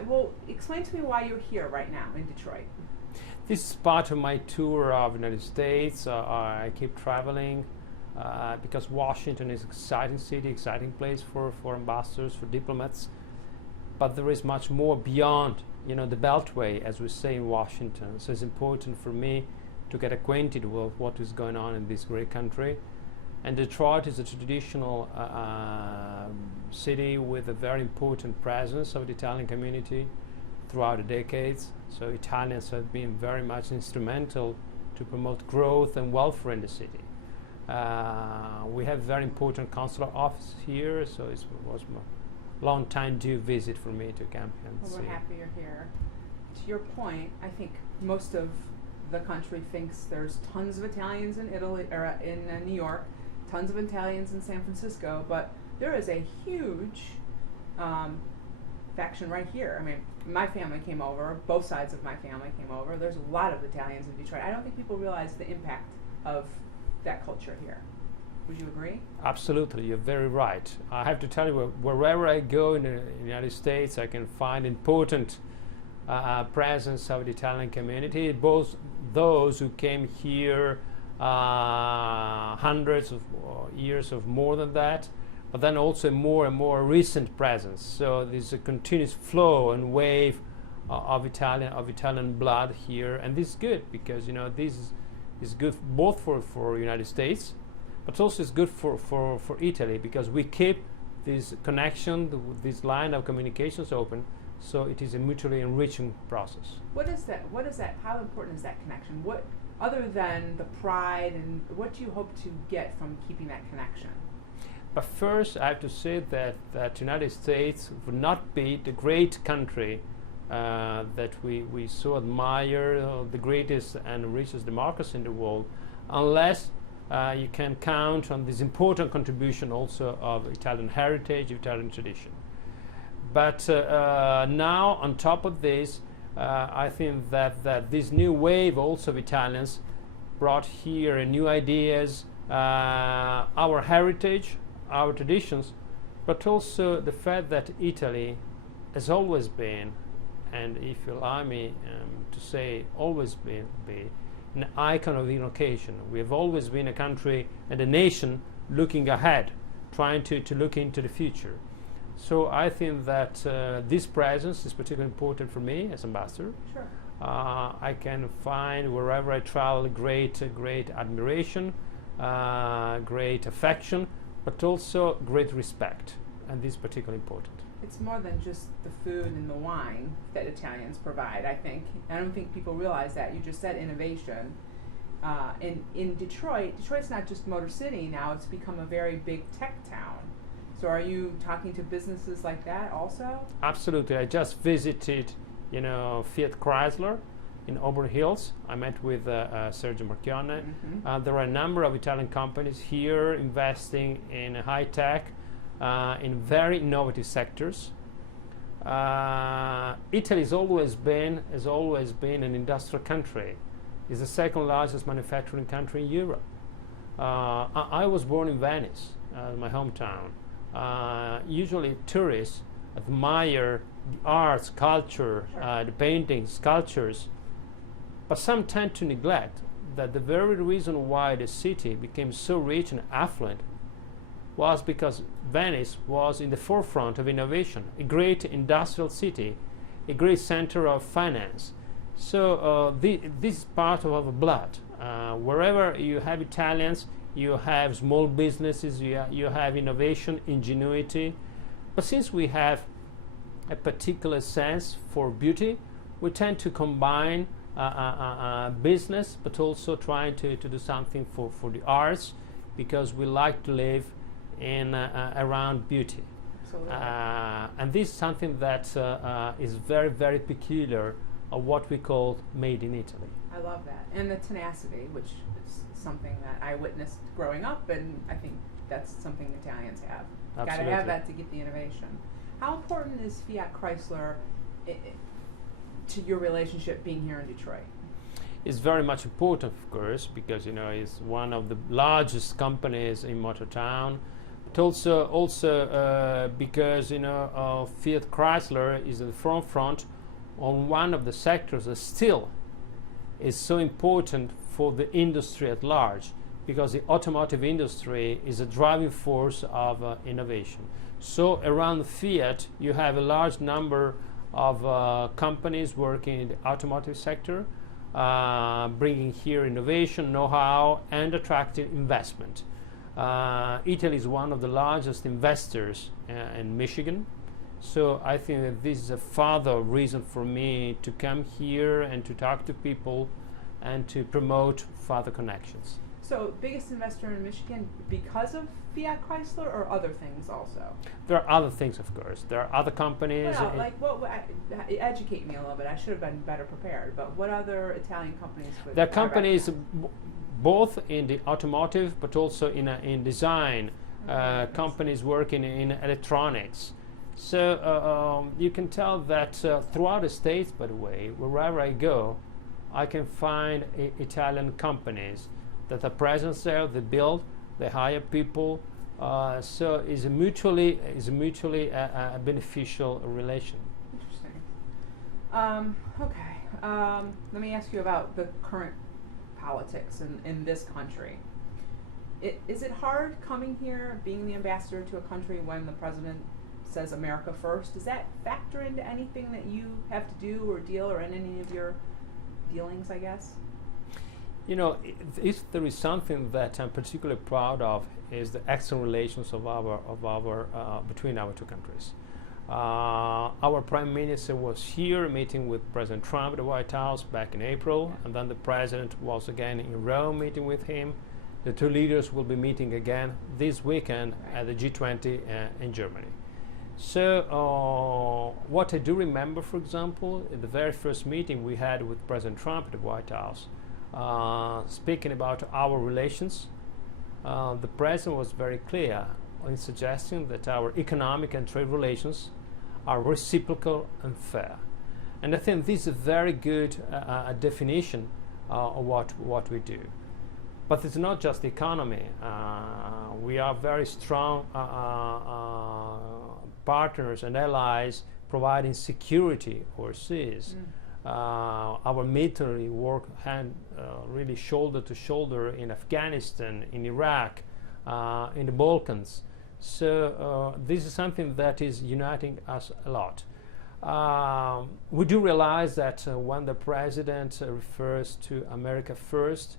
Well, explain to me why you're here right now in Detroit. This is part of my tour of the United States. I keep traveling because Washington is an exciting city, exciting place for ambassadors, for diplomats. But there is much more beyond, the Beltway, as we say in Washington. So it's important for me to get acquainted with what is going on in this great country. And Detroit is a traditional city with a very important presence of the Italian community throughout the decades. So Italians have been very much instrumental to promote growth and welfare in the city. We have very important consular office here, so it was a long time due visit for me to come here and see. We're happy you're here. To your point, I think most of the country thinks there's tons of Italians in Italy or in New York, tons of Italians in San Francisco, but there is a huge faction right here. I mean, my family came over, both sides of my family came over. There's a lot of Italians in Detroit. I don't think people realize the impact of that culture here. Would you agree? Absolutely, you're very right. I have to tell you, wherever I go in the United States, I can find important presence of the Italian community, both those who came here hundreds of years of more than that, but then also more and more recent presence. So there's a continuous flow and wave of Italian blood here, and this is good because this is good both for United States, but also it's good for Italy because we keep this connection, this line of communications open. So it is a mutually enriching process. What is that? How important is that connection? What, other than the pride, and what do you hope to get from keeping that connection? But first, I have to say that the United States would not be the great country that we so admire, the greatest and richest democracy in the world, unless you can count on this important contribution also of Italian heritage, Italian tradition. But now, on top of this, I think that this new wave also of Italians brought here new ideas, our heritage, our traditions, but also the fact that Italy has always been, and if you allow me to say, always be an icon of innovation. We have always been a country and a nation looking ahead, trying to look into the future. So I think that this presence is particularly important for me as ambassador. Sure. I can find wherever I travel great admiration, great affection, but also great respect, and this is particularly important. It's more than just the food and the wine that Italians provide, I think. I don't think people realize that. You just said innovation. In Detroit's not just Motor City now, it's become a very big tech town. So are you talking to businesses like that also? Absolutely. I just visited, Fiat Chrysler in Auburn Hills. I met with Sergio Marchionne. Mm-hmm. There are a number of Italian companies here investing in high tech, in very innovative sectors. Italy has always been an industrial country. It's the second largest manufacturing country in Europe. I was born in Venice, my hometown. Usually tourists admire the arts, culture, the paintings, sculptures, but some tend to neglect that the very reason why the city became so rich and affluent was because Venice was in the forefront of innovation, a great industrial city, a great center of finance. So this is part of our blood. Wherever you have Italians, you have small businesses, you have innovation, ingenuity. But since we have a particular sense for beauty, we tend to combine business, but also trying to do something for the arts, because we like to live in around beauty. And this is something that is very, very peculiar of what we call made in Italy. I love that. And the tenacity, which is something that I witnessed growing up, and I think that's something Italians have. Got to have that to get the innovation. How important is Fiat Chrysler to your relationship being here in Detroit? It's very much important, of course, because it's one of the largest companies in Motortown, But also because Fiat Chrysler is in the front on one of the sectors that still is so important for the industry at large, because the automotive industry is a driving force of innovation. So around Fiat, you have a large number of companies working in the automotive sector, bringing here innovation, know-how, and attracting investment. Italy is one of the largest investors in Michigan, so I think that this is a further reason for me to come here and to talk to people and to promote further connections. So, biggest investor in Michigan because of Fiat Chrysler, or other things also? There are other things, of course. There are other companies. Well, like educate me a little bit. I should have been better prepared. But what other Italian companies? There are companies both in the automotive, but also in design. Companies working in electronics. So you can tell that throughout the States, by the way, wherever I go, I can find Italian companies that are present there. They build, they hire people. So it's a mutually beneficial relation. Interesting. Okay. Let me ask you about the current politics in this country. Is it hard coming here, being the ambassador to a country when the president says America first? Does that factor into anything that you have to do or deal, or in any of your dealings, I guess? If there is something that I'm particularly proud of, is the excellent relations of our between our two countries. Our Prime Minister was here meeting with President Trump at the White House back in April, and then the President was again in Rome meeting with him. The two leaders will be meeting again this weekend at the G20 in Germany. So what I do remember, for example, in the very first meeting we had with President Trump at the White House, speaking about our relations, the President was very clear in suggesting that our economic and trade relations are reciprocal and fair. And I think this is a very good definition of what we do. But it's not just the economy. We are very strong partners and allies providing security overseas. Our military work really shoulder to shoulder in Afghanistan, in Iraq, in the Balkans. So this is something that is uniting us a lot. We do realize that when the President refers to America first,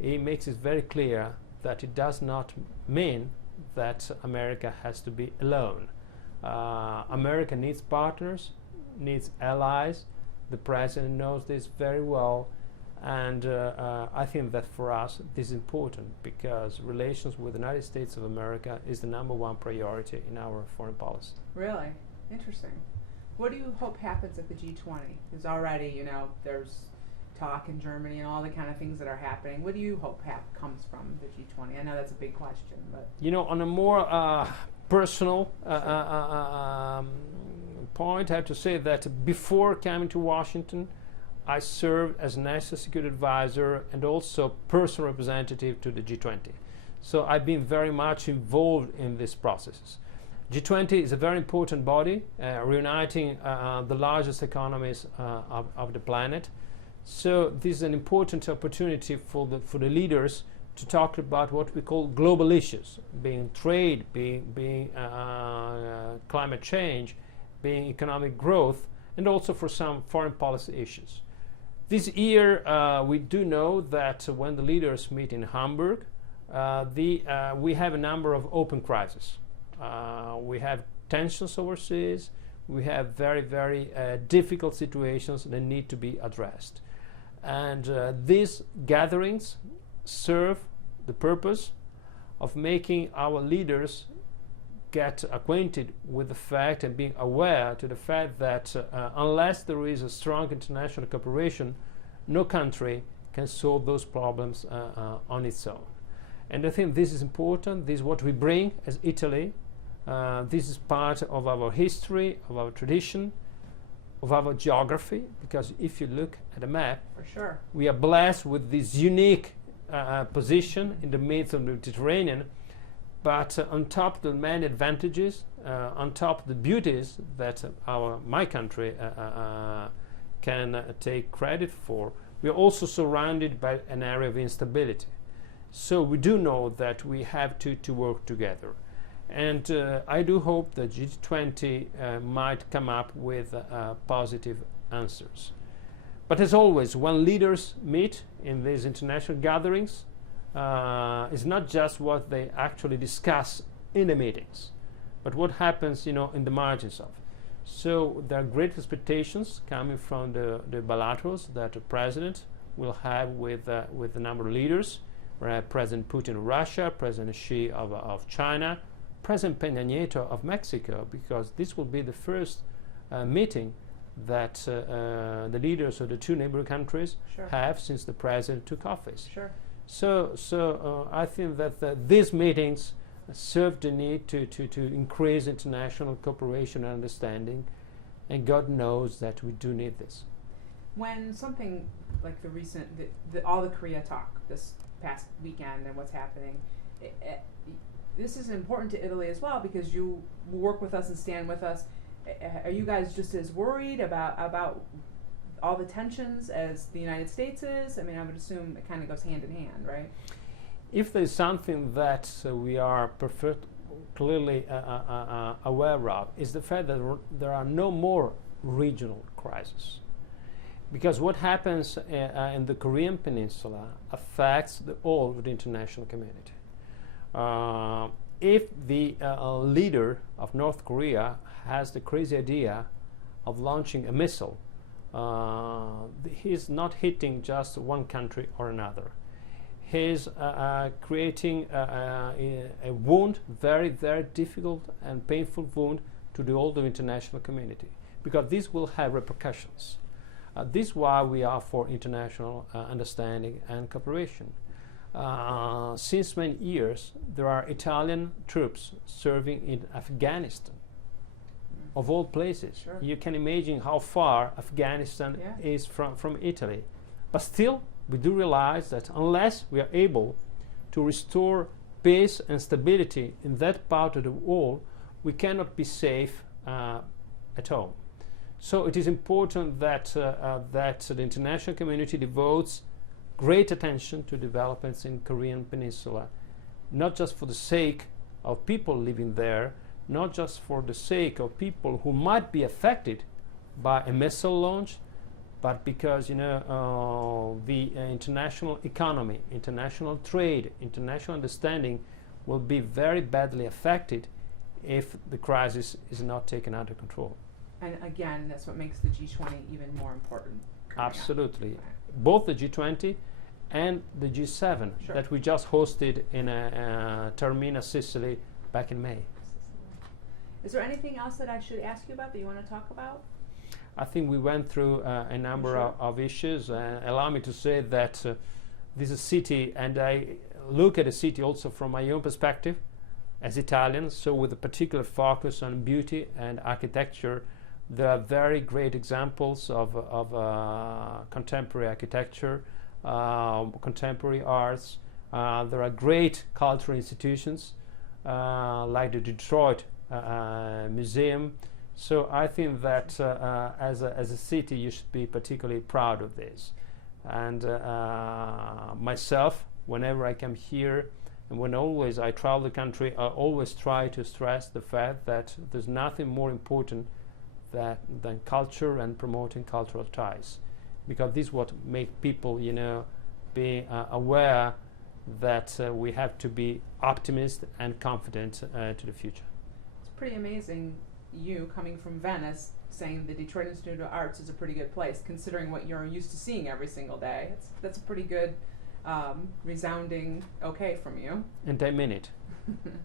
he makes it very clear that it does not mean that America has to be alone. America needs partners, needs allies. The President knows this very well, and I think that for us this is important, because relations with the United States of America is the #1 priority in our foreign policy. Really? Interesting. What do you hope happens at the G20? Because already, there's talk in Germany and all the kind of things that are happening. What do you hope comes from the G20? I know that's a big question, but on a more personal point, I have to say that before coming to Washington, I served as National Security Advisor and also personal representative to the G20. So I've been very much involved in these processes. G20 is a very important body, reuniting the largest economies of the planet. So this is an important opportunity for the leaders to talk about what we call global issues, being trade, being climate change, being economic growth, and also for some foreign policy issues. This year, we do know that when the leaders meet in Hamburg, we have a number of open crises. We have tensions overseas. We have very, very difficult situations that need to be addressed. And these gatherings serve the purpose of making our leaders get acquainted with the fact and being aware to the fact that unless there is a strong international cooperation, no country can solve those problems on its own. And I think this is important. This is what we bring as Italy. This is part of our history, of our tradition, of our geography, because if you look at a map, for sure, we are blessed with this unique position in the midst of the Mediterranean, But on top of the many advantages, on top of the beauties that my country can take credit for, we are also surrounded by an area of instability. So we do know that we have to work together. And I do hope that G20 might come up with positive answers. But as always, when leaders meet in these international gatherings, it's not just what they actually discuss in the meetings, but what happens, in the margins of. So there are great expectations coming from the bilaterals that the president will have with a number of leaders. President Putin of Russia, President Xi of China, President Peña Nieto of Mexico, because this will be the first meeting that the leaders of the two neighboring countries have since the president took office. So I think that these meetings serve the need to increase international cooperation and understanding, and God knows that we do need this. When something like all the Korea talk this past weekend and what's happening, this is important to Italy as well, because you work with us and stand with us. Are you guys just as worried about all the tensions as the United States is? I mean, I would assume it kind of goes hand in hand, right? If there's something that we are clearly aware of, is the fact that there are no more regional crises. Because what happens in the Korean Peninsula affects all of the international community. If the leader of North Korea has the crazy idea of launching a missile, he's not hitting just one country or another. He's creating a wound, very, very difficult and painful wound to the whole international community, because this will have repercussions. This is why we are for international understanding and cooperation. Since many years, there are Italian troops serving in Afghanistan, of all places. You can imagine how far Afghanistan is from Italy. But still, we do realize that unless we are able to restore peace and stability in that part of the world, we cannot be safe at home. So it is important that the international community devotes great attention to developments in Korean Peninsula, not just for the sake of people living there, not just for the sake of people who might be affected by a missile launch, but because the international economy, international trade, international understanding will be very badly affected if the crisis is not taken under control. And again, that's what makes the G20 even more important. Absolutely. Both the G20 and the G7 that we just hosted in Taormina, Sicily, back in May. Is there anything else that I should ask you about that you want to talk about? I think we went through a number of issues. Allow me to say that this is a city, and I look at a city also from my own perspective as Italian, so with a particular focus on beauty and architecture. There are very great examples of contemporary architecture, contemporary arts. There are great cultural institutions like the Detroit Museum. So I think that as a city you should be particularly proud of this. And myself, whenever I come here and when always I travel the country, I always try to stress the fact that there's nothing more important than culture and promoting cultural ties, because this is what makes people, be aware that we have to be optimistic and confident to the future. It's pretty amazing, you coming from Venice, saying the Detroit Institute of Arts is a pretty good place, considering what you're used to seeing every single day. That's a pretty good, resounding okay from you. And I mean it.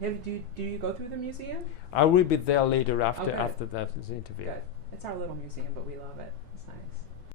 Do you go through the museum? I will be there later after that interview. Good. It's our little museum, but we love it. It's nice.